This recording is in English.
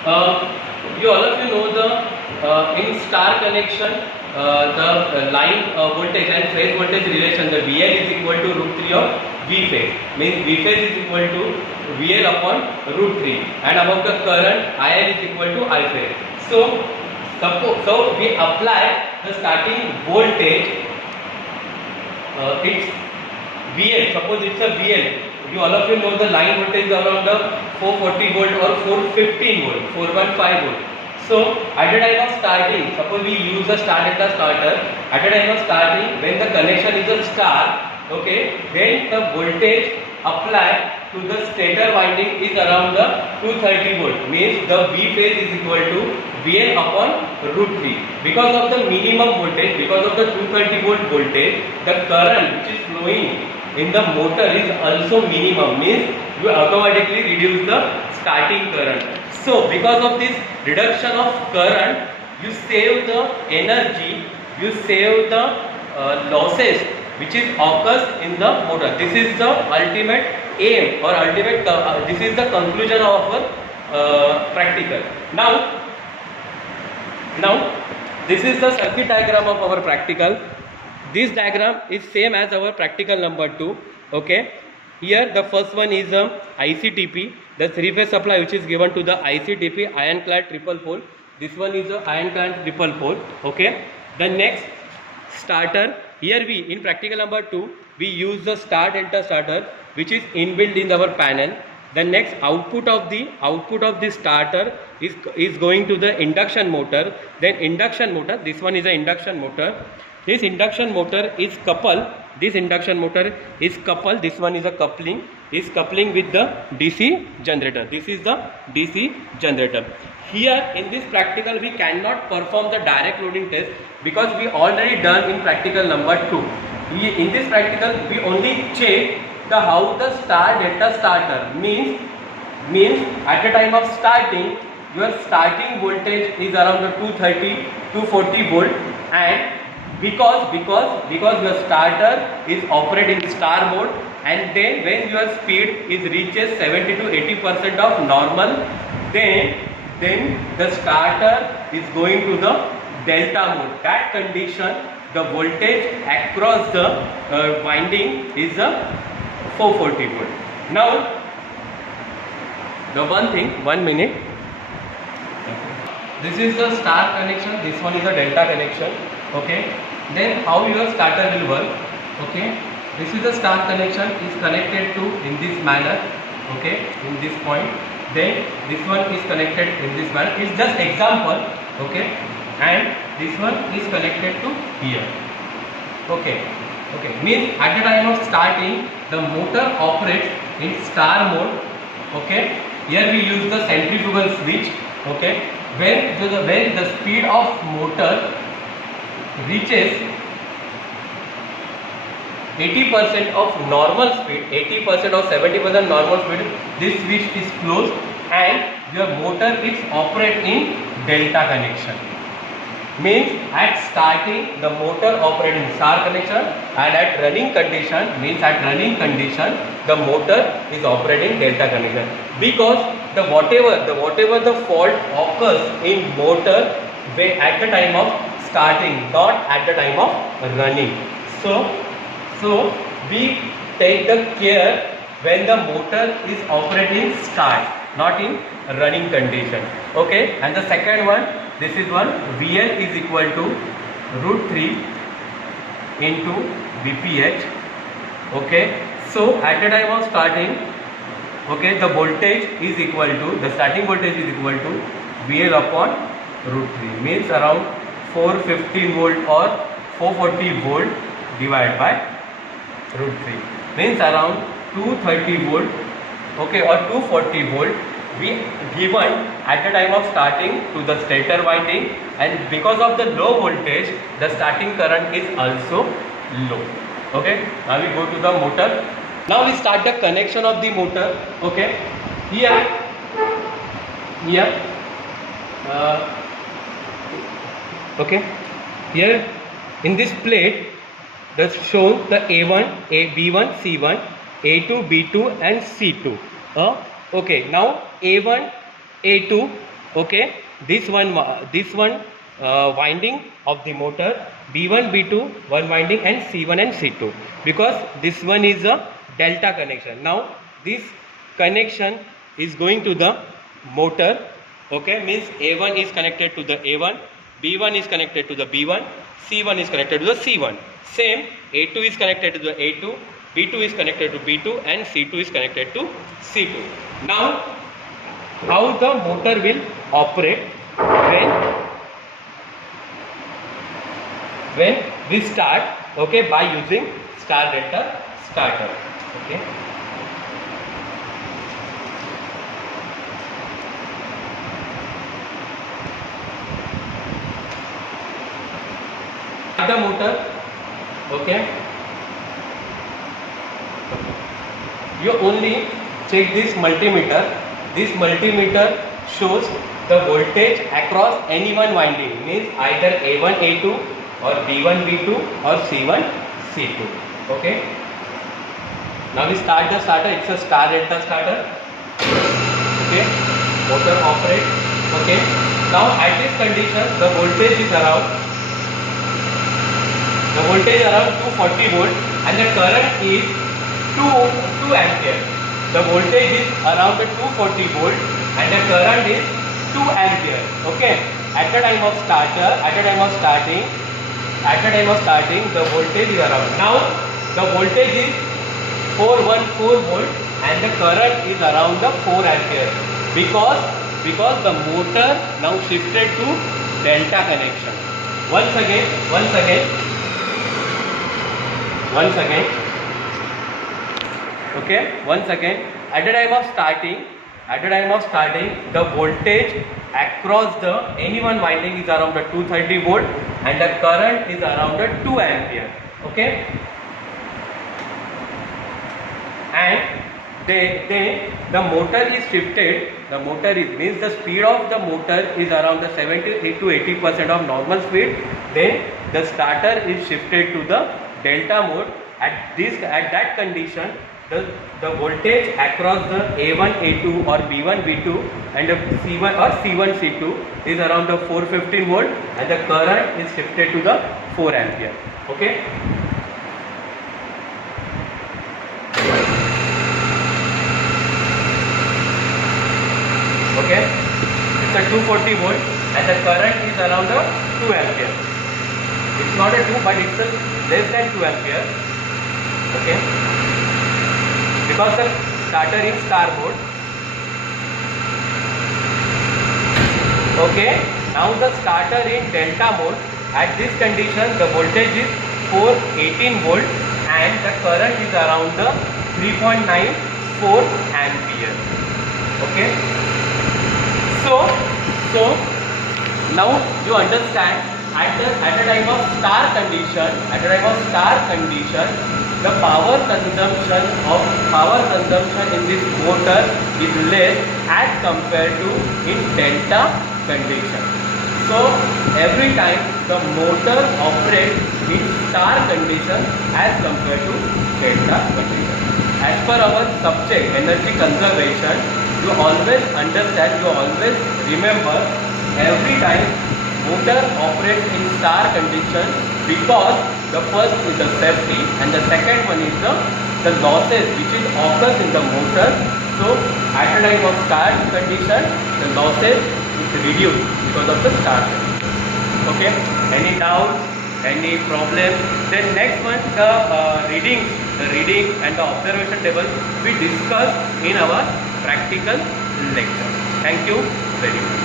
You all of you know the in star connection the line voltage and phase voltage relation, the VL is equal to root 3 of V phase, means V phase is equal to VL upon root 3, and about the current IL is equal to I phase. So we apply the starting voltage, it's VL, suppose it's a VL. You all of you know the line voltage is around the 440 volt or 415 volt, 415 volt. So at the time of starting, suppose we use a star delta starter. At the time of starting, when the connection is a star, okay, then the voltage applied to the stator winding is around the 230 volt. Means the V phase is equal to VL upon root 3. Because of the minimum voltage, because of the 230 volt voltage, the current which is flowing in the motor is also minimum, means you automatically reduce the starting current. So because of this reduction of current, you save the energy, you save the losses which is occurs in the motor. This is the ultimate aim or ultimate this is the conclusion of our practical. Now this is the circuit diagram of our practical. This diagram is same as our practical number 2. Okay, here the first one is ICTP, the three phase supply which is given to the ICTP, iron clad triple pole. This one is the iron clad triple pole. Okay, the next starter, here we in practical number 2 we use the star delta starter which is inbuilt in our panel. The next output of the starter is going to the induction motor. Then induction motor, this one is an induction motor. This induction motor is coupled. This induction motor is coupled. This one is a coupling. Is coupling with the DC generator. This is the DC generator. Here in this practical we cannot perform the direct loading test because we already done in practical number 2. In this practical we only check the how the star delta starter means at the time of starting your starting voltage is around the 240 volt, and because your starter is operating in star mode, and then when your speed is reaches 70 to 80% of normal, then the starter is going to the delta mode. That condition the voltage across the winding is a 440 volt. Now the one minute, this is the star connection, this one is a delta connection. Okay, then how your starter will work? Okay, this is the star connection is connected to in this manner. Okay, in this point, then this one is connected in this manner. It's just example. Okay, and this one is connected to here. Okay, means at the time of starting the motor operates in star mode. Okay, here we use the centrifugal switch. Okay, when the speed of motor reaches 80% of normal speed, 80% or 70% normal speed, this switch is closed and your motor is operate in delta connection. Means at starting the motor operate in star connection, and at running condition the motor is operating delta connection, because the whatever the fault occurs in motor at the time of starting, not at the time of running. So we take the care when the motor is operating start, not in running condition. Okay, and the second one, this is one, VL is equal to root 3 into VPH. Okay, so at the time of starting, okay, the voltage is equal to, the starting voltage is equal to VL upon root 3, means around 415 volt or 440 volt divided by root 3, means around 230 volt, okay, or 240 volt we given at the time of starting to the stator winding, and because of the low voltage the starting current is also low. Okay, now we go to the motor. Now we start the connection of the motor. Okay, here okay, here in this plate does show the A1, B1, C1, A2, B2 and C2. Okay, now A1, A2 Okay, this one winding of the motor, B1 B2 one winding, and C1 and C2, because this one is a delta connection. Now this connection is going to the motor. Okay, means A1 is connected to the A1, B1 is connected to the B1, C1 is connected to the C1. Same, A2 is connected to the A2, B2 is connected to B2, and C2 is connected to C2. Now how the motor will operate when we start, okay, by using star delta starter. Okay, the motor. Okay, you only check this multimeter. This multimeter shows the voltage across any one winding, means either A1 A2 or B1 B2 or C1 C2. Okay, now we start the starter. It's a star delta starter. Okay, motor operate. Okay, now at this condition the voltage is around 240 volt and the current is 2 ampere. The voltage is around the 240 volt and the current is 2 ampere. Okay, at the time of starting the voltage is around, now the voltage is 414 volt and the current is around the 4 ampere, because the motor now shifted to delta connection. Once again, okay, once again, at the time of starting the voltage across the any one winding is around the 230 volt and the current is around the 2 ampere. Okay, and the motor is shifted. Means the speed of the motor is around the 70 to 80% of normal speed. Then the starter is shifted to the delta mode. At that condition, the voltage across the A1 A2 or B1 B2 and the C1 or C1 C2 is around the 415 volt and the current is shifted to the 4 ampere. Okay, okay, it's a 240 volt and the current is around the 2 ampere. It's not a 2, but it's a less than 2 ampere. Okay, because the starter is star mode. Okay, now the starter in delta mode. At this condition the voltage is 418 volt and the current is around the 3.94 ampere. Okay, so now you understand, at the time of star condition, the power consumption in this motor is less as compared to in delta condition. So every time the motor operates in star condition as compared to delta condition. As per our subject energy conservation, you always understand, you always remember, every time motor operates in star condition, because the first is the safety and the second one is the losses which is occurs in the motor. So at the time of star condition the losses is reduced because of the star condition. Okay, any doubts, any problem? Then next one, the reading and the observation table we discuss in our practical lecture. Thank you very much.